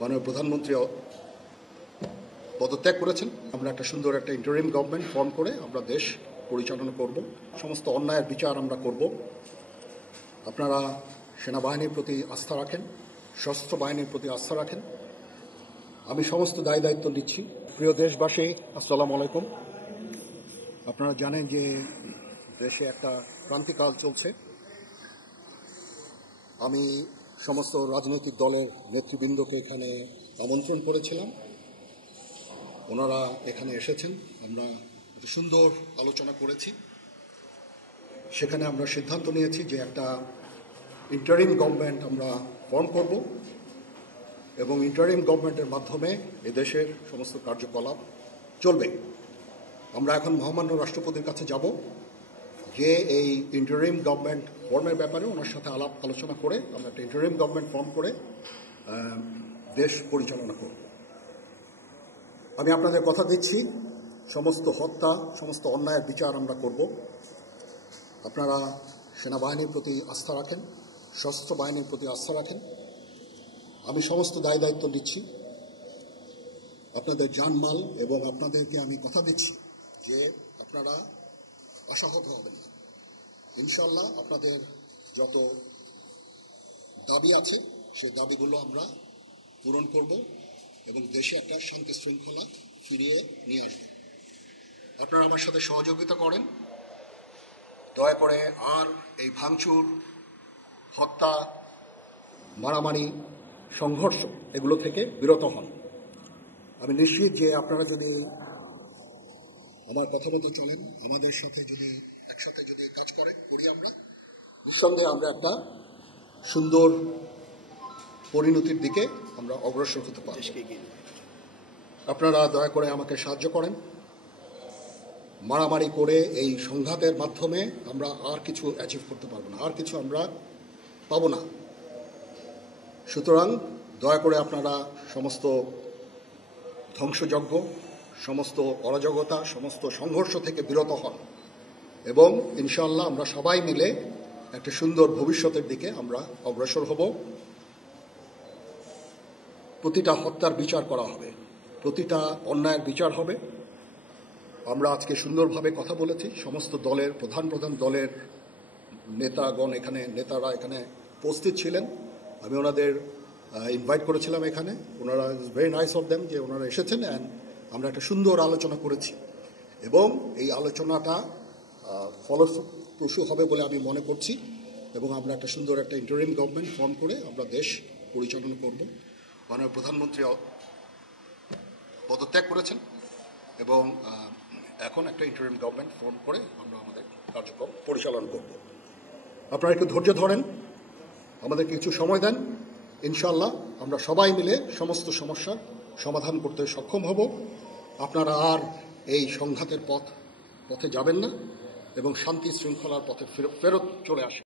মাননীয় প্রধানমন্ত্রী পদত্যাগ করেছেন। আমরা একটা সুন্দর একটা ইন্টারিম গভর্নমেন্ট ফর্ম করে আমরা দেশ পরিচালনা করব। সমস্ত অন্যায়ের বিচার আমরা করব। আপনারা সেনাবাহিনীর প্রতি আস্থা রাখেন, সশস্ত্র বাহিনীর প্রতি আস্থা রাখেন। আমি সমস্ত দায়িত্ব নিচ্ছি। প্রিয় দেশবাসী, আসসালামু আলাইকুম। আপনারা জানেন যে দেশে একটা ক্রান্তিকাল চলছে। আমি সমস্ত রাজনৈতিক দলের নেতৃবৃন্দকে এখানে আমন্ত্রণ করেছিলাম। ওনারা এখানে এসেছেন। আমরা একটা সুন্দর আলোচনা করেছি। সেখানে আমরা সিদ্ধান্ত নিয়েছি যে একটা ইন্টারিম গভর্নমেন্ট আমরা ফর্ম করব এবং ইন্টারিম গভর্নমেন্টের মাধ্যমে এদেশের সমস্ত কার্যকলাপ চলবে। আমরা এখন মহামান্য রাষ্ট্রপতির কাছে যাব যে এই ইন্টারিম গভর্নমেন্ট ফর্মের ব্যাপারে ওনার সাথে আলাপ আলোচনা করে আমরা একটা ইন্টারিম গভর্নমেন্ট ফর্ম করে দেশ পরিচালনা করব। আমি আপনাদের কথা দিচ্ছি, সমস্ত হত্যা, সমস্ত অন্যায়ের বিচার আমরা করব। আপনারা সেনাবাহিনীর প্রতি আস্থা রাখেন, সশস্ত্র বাহিনীর প্রতি আস্থা রাখেন। আমি সমস্ত দায়িত্ব নিচ্ছি। আপনাদের জানমাল এবং আপনাদেরকে আমি কথা দিচ্ছি যে আপনারা আশাহত হবেন না। ইনশাল্লাহ আপনাদের যত দাবি আছে সেই দাবিগুলো আমরা পূরণ করব এবং দেশে একটা শান্তি শৃঙ্খলা ফিরিয়ে নিয়ে আসব। আপনারা আমার সাথে সহযোগিতা করেন। দয়া করে আর এই ভাঙচুর, হত্যা, মারামারি, সংঘর্ষ এগুলো থেকে বিরত হন। আমি নিশ্চিত যে আপনারা যদি আমার কথা মতো চলেন, আমাদের সাথে যদি একসাথে যদি কাজ করি আমরা, নিঃসন্দেহে আমরা একটা সুন্দর পরিণতির দিকে আমরা অগ্রসর হতে পারি। আপনারা দয়া করে আমাকে সাহায্য করেন। মারামারি করে এই সংঘাতের মাধ্যমে আমরা আর কিছু অ্যাচিভ করতে পারবো না, আর কিছু আমরা পাবো না। সুতরাং দয়া করে আপনারা সমস্ত ধ্বংসযজ্ঞ, সমস্ত অরাজকতা, সমস্ত সংঘর্ষ থেকে বিরত হন এবং ইনশাআল্লাহ আমরা সবাই মিলে একটা সুন্দর ভবিষ্যতের দিকে আমরা অগ্রসর হব। প্রতিটা হত্যার বিচার করা হবে, প্রতিটা অন্যায়ের বিচার হবে। আমরা আজকে সুন্দরভাবে কথা বলেছি। সমস্ত দলের প্রধান দলের নেতারা এখানে উপস্থিত ছিলেন। আমি ওনাদের ইনভাইট করেছিলাম এখানে। ওনারা ভেরি নাইস অফ দেম যে ওনারা এসেছেন অ্যান্ড আমরা একটা সুন্দর আলোচনা করেছি এবং এই আলোচনাটা ফলপ্রসূ হবে বলে আমি মনে করছি এবং আমরা একটা সুন্দর একটা ইন্টারিম গভর্নমেন্ট ফর্ম করে আমরা দেশ পরিচালনা করব। মাননীয় প্রধানমন্ত্রী পদত্যাগ করেছেন এবং এখন একটা ইন্টারিম গভর্নমেন্ট ফর্ম করে আমরা আমাদের কার্যক্রম পরিচালনা করব। আপনারা একটু ধৈর্য ধরেন, আমাদের কিছু সময় দেন। ইনশাআল্লাহ আমরা সবাই মিলে সমস্ত সমস্যার সমাধান করতে সক্ষম হব। আপনারা আর এই সংঘাতের পথে যাবেন না এবং শান্তি শৃঙ্খলার পথে ফেরত চলে আসেন।